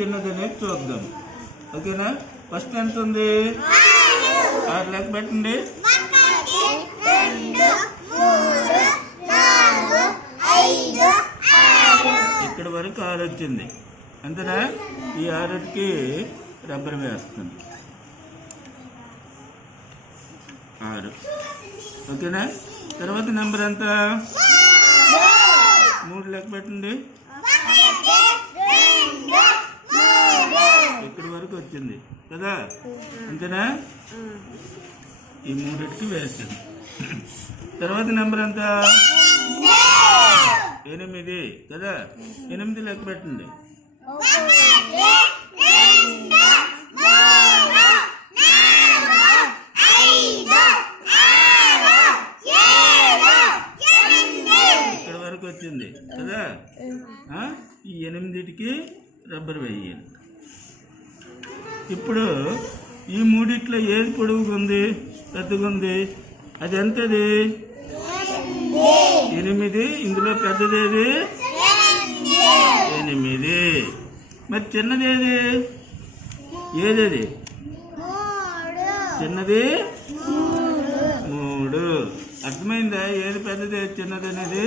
చిన్నది అనేది చూద్దాం. ఓకేనా? ఫస్ట్ ఎంత ఉంది? 6 లెక్క పెట్టండి. ఇక్కడ వరకు 6 వచ్చింది. అంతేనా? ఈ 6కి రబ్బర్ వేస్తుంది. 6. ఓకేనా? తర్వాత నెంబర్ ఎంత? 3 లెక్క పెట్టండి. ఇక్కడ వరకు వచ్చింది కదా? అంతేనా? ఈ 3కి వేస్తుంది. తర్వాత నెంబర్ ఎంత? 8 కదా? 8 లెక్క పెట్టండి. ఇక్కడ వరకు వచ్చింది కదా? ఈ 8కి రబ్బర్ వేయాలి. ఇప్పుడు ఈ 3 ఏది పొడుగుగా ఉంది, పెద్దగా ఉంది? అది ఎంతది? 8. ఇందులో పెద్దదేది? 8. మరి చిన్నది ఏది? ఏదేది? చిన్నది 3. అర్థమైందా? ఏది పెద్దది, ఏది చిన్నది అనేది?